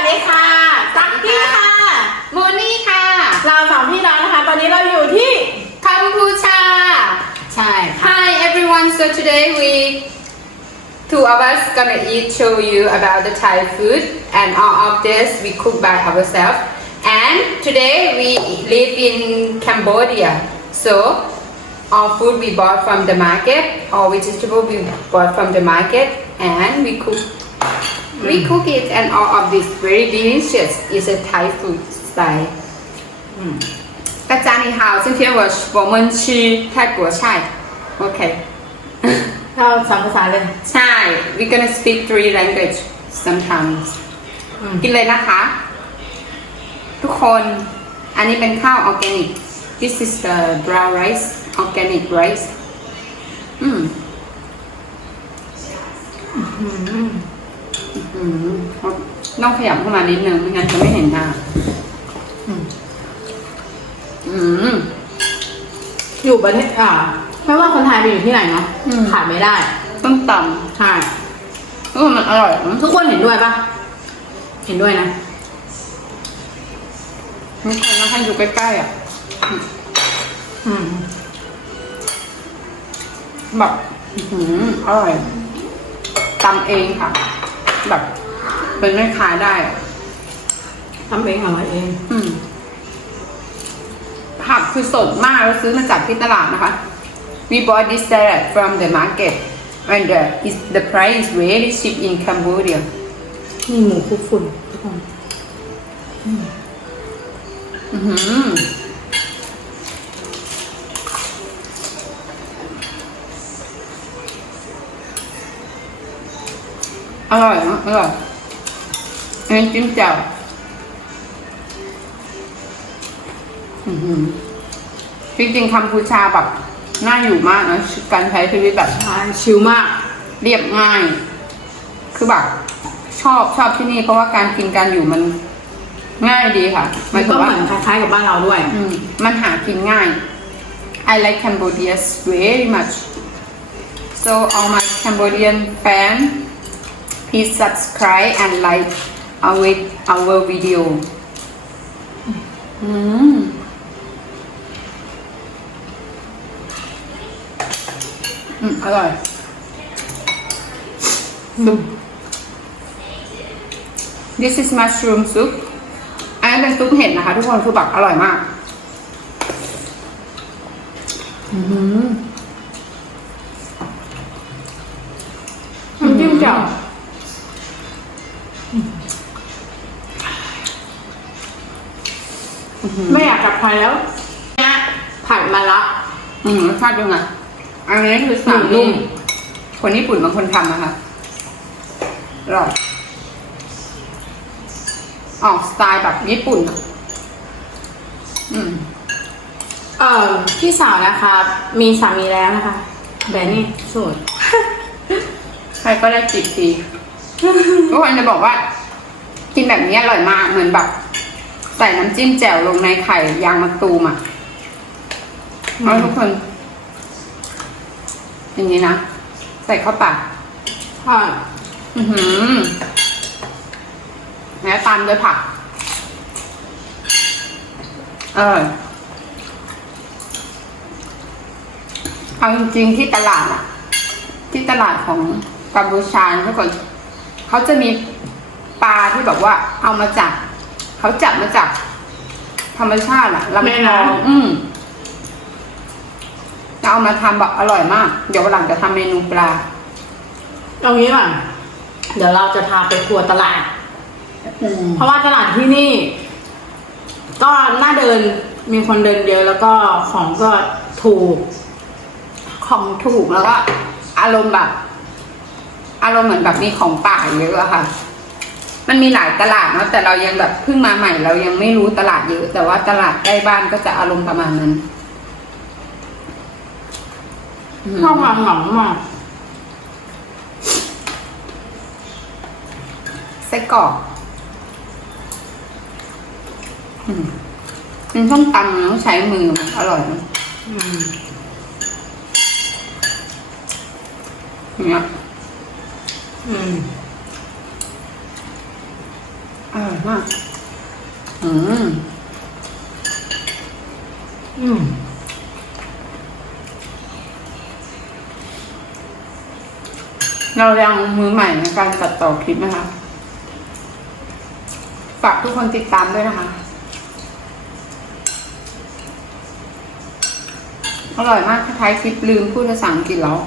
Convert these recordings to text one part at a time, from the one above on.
วัสดีค่ะซักกี้ค่ะมูนี่ค่ะ เราสางพี่น้องนะคะ ตอนนี้เราอยู่ที่กัมพูชา ใช่ Hi everyone so today we two of us gonna eat show you about the Thai food and all of this we cook by ourselves and today we live in Cambodia so our food we bought from the market our vegetable we bought from the market and we cook we cook it and all of this very delicious is a Thai food style 大家你好，今天我我们吃泰国菜，OK。 เราสามภาษาเลย ใช่ we gonna speak three language sometimes อืม กินเลยนะคะ ทุกคน อันนี้เป็นข้าวออร์แกนิก this is the brown rice organic rice อืม อืมต้องขยับเข้ามานิดนึงไม่งั้นจะไม่เห็นหน้าอืมอืมอยู่บ้านเนี่ยอ่าไม่ว่าคนไทยไปอยู่ที่ไหนเนาะอืม ขาดไม่ได้ต้มตใช่ำเออมันอร่อยนะทุกคนเห็นด้วยปะเห็นด้วยนะทุกคนต้องให้ดูใกล้ๆอะอืมแบบอื้อหืออร่อยตำเองค่ะ แบบเป็นแม่ค้าได้อะทำเองอร่อยเอง อืมผักคือสดมากแล้วซื้อมาจากที่ตลาดนะคะ we bought this salad from the market and the is the price is very cheap in Cambodia นี่หมูคลุกฝุ่นทุกคนอือหือ อร่อยนะอร่อยอันนี้จิ้มแจ่วอื้อหือจริงๆคัมพูชาแบบน่าอยู่มากนะการใช้ชีวิตแบบใช่ชิลมาก เรียบง่าย คือแบบชอบชอบที่นี่เพราะว่าการกินการอยู่มันง่ายดีค่ะหมัมานยถึก็งเหว่ามือนคล้ายๆกับบ้านเราด้วยอืมมันหากินง่าย I like Cambodia very much so all my Cambodian fan please subscribe and like our our video อืมอืมอร่อย This is mushroom soup อันนี้เป็นซุปเห็ดนะคะ ทุกคนคือแบบอร่อยมาก อือหือน้ำจิ้มแจ่ว ไม่อยากกลับไทยแล้วเนี่ยผัดมาละอืมรสชาติเป็นไงอันนี้คือสามหนุ่นุ่มมคนญี่ปุ่นบางคนทำนะคะอร่อยออกสไตล์แบบญี่ปุ่นอะอืม เอ่อพี่สาวนะคะ มีสามีแล้วนะคะแต่นี่โสดใครก็ได้จิบที ทุกคนจะบอกว่า กินแบบนี้อร่อยมากเหมือนแบบ ใส่น้ำจิ้มแจ่วลงในไข่ยางมะตูมอะอืมเอาทุกคน อย่างนี้นะ ใส่เข้าปากใช่อือหือแล้วตามด้วยผัก เออเอาจริงๆที่ตลาดอะที่ตลาดของกัมพูชาทุกคน เขาจะมีปลาที่แบบว่า เอามาจากเขาจับมาจาก ธรรมชาติอะลำคลองอืมจะเอามาทำแบบอร่อยมาก เดี๋ยววันหลังจะทำเมนูปลา เอางี้ก่อนเดี๋ยวเราจะพาไปทัวร์ตลาด อืมเพราะว่าตลาดที่นี่ ก็น่าเดินมีคนเดินเยอะแล้วก็ของก็ถูก ของถูกแล้วก็อารมณ์แบบ อารมณ์เหมือนแบบมีของป่าเยอะอะค่ะ มันมีหลายตลาดเนาะแต่เรายังแบบเพิ่งมาใหม่ เรายังไม่รู้ตลาดเยอะ แต่ว่าตลาดใกล้บ้านก็จะอารมณ์ประมาณนั้นอืมชอบความหวังมากไส้กรอกอืมเป็นส้มตำต้องใช้มืออร่อยนะอืมอย่างเงี้ย อืมอร่อยมากอืมอืมเรายังมือใหม่ในการตัดต่อคลิปนะคะ ฝากทุกคนติดตามด้วยนะคะ อร่อยมากคล้ายๆคลิปลืมพูดภาษาอังกฤษแล้ว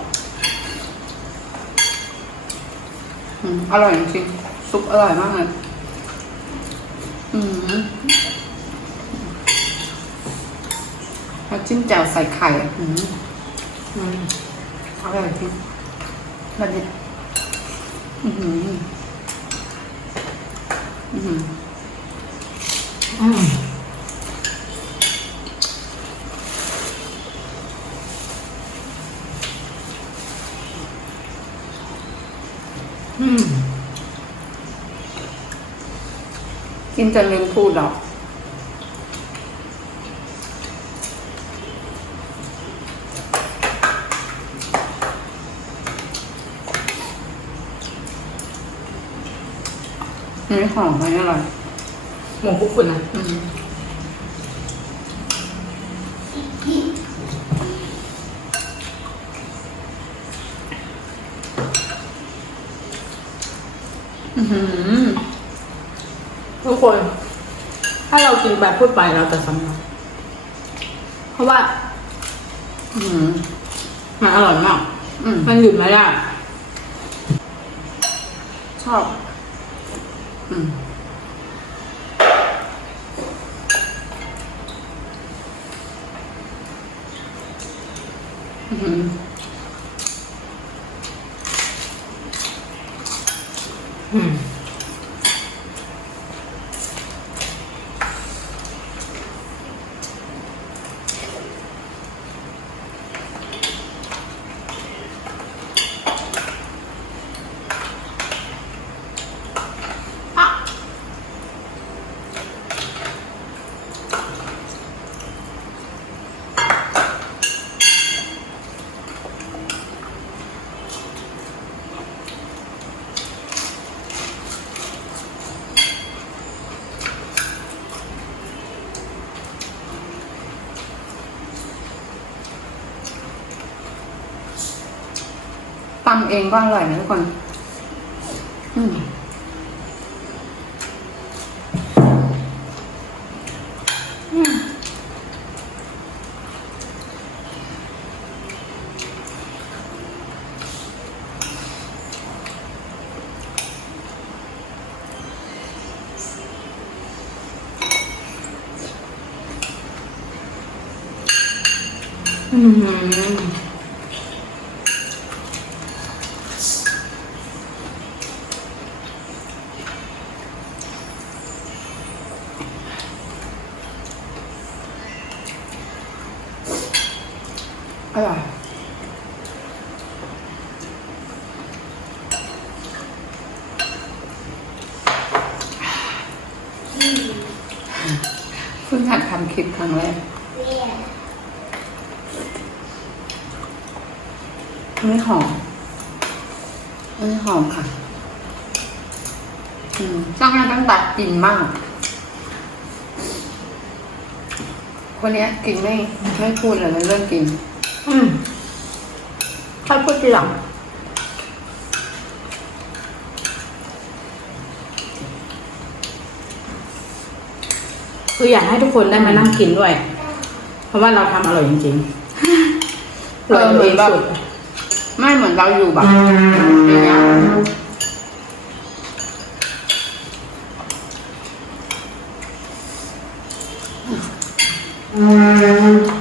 อร่อยจริงซุปอร่อยมากเลยอืมแล้วจิ้มแจ่วใส่ไข่อืมอืมอร่อยจริงแบบนี้อือหืออือหืออืมอืม กินจนลืมพูดหรอกอันนี้หอมไหมอร่อยหมูคุกฝุ่นนะ อืมอือหือ ทุกคน ถ้าเรากินไปพูดไปเราจะสำลักเพราะว่า อือหือมันอร่อยมากอืมมันหยุดไม่ได้ชอบ อืมอือหืออืม อ่ เองก็อร่อยนะทุกคนอืม ร่อยเพิ่งหัดทำคลิปครั้งแรกไม่หอมไม่หอมค่ะอืมจ้างงานต้องตัดกินมาก คนเนี้ยกินไม่ไม่พูดเลยเรื่องกิน อืมค่อยพูดทีหลังคืออยากให้ทุกคนได้มานั่งกินด้วย เพราะว่าเราทำอร่อยจริงๆอร่อยตัวเองสุด ไม่เหมือนเราอยู่แบบอย่างเงี้ยอืม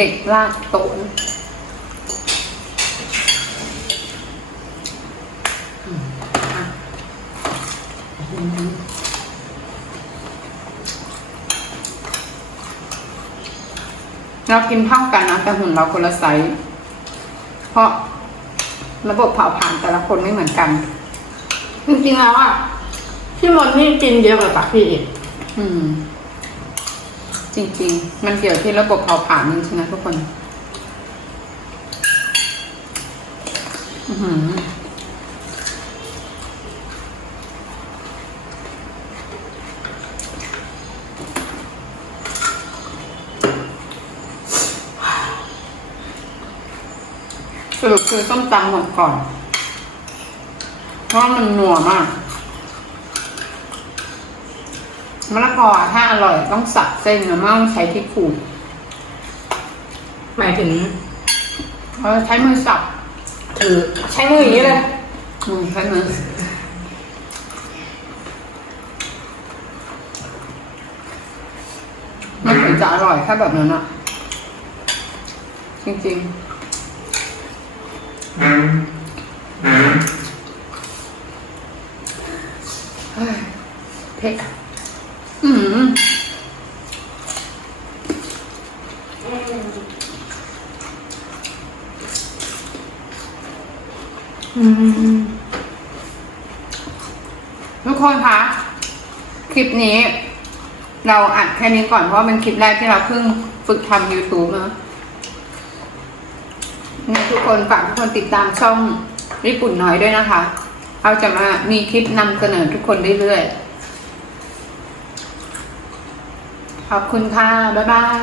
เสียงเด็กลากโต๊ะอืมอะอืมเรากินเท่ากันนะ แต่หุ่นเราคนละไซส์เพราะระบบเผาผลาญแต่ละคนไม่เหมือนกัน จริงๆแล้วอะพี่มนต์นี่กินเยอะกว่าตักพี่อีกอืม จริงๆ มันเกี่ยวที่ระบบเผาผลาญจริงๆนะทุกคนสรุปคือต้มตำหมดก่อน เพราะมันหนัวมาก มะละกออะถ้าอร่อยต้องสับเส้นนะไม่ต้องใช้ที่ขูดหมายถึงเออใช้มือสับถือใช้มืออย่างนี้เลย อืมใช้มือมันถึงจะอร่อยแค่แบบนั้นอะจริงๆเฮ้ยเผ็ดอะอืม อืม ทุกคนคะคลิปนี้ เราอัดแค่นี้ก่อนเพราะเป็นคลิปแรกที่เราเพิ่งฝึกทำ YouTube เนอะทุกคนฝากทุกคนติดตามช่องญี่ปุ่นน้อยด้วยนะคะเราจะมามีคลิปนำเสนอทุกคนเรื่อยๆ ขอบคุณค่ะ บ๊ายบาย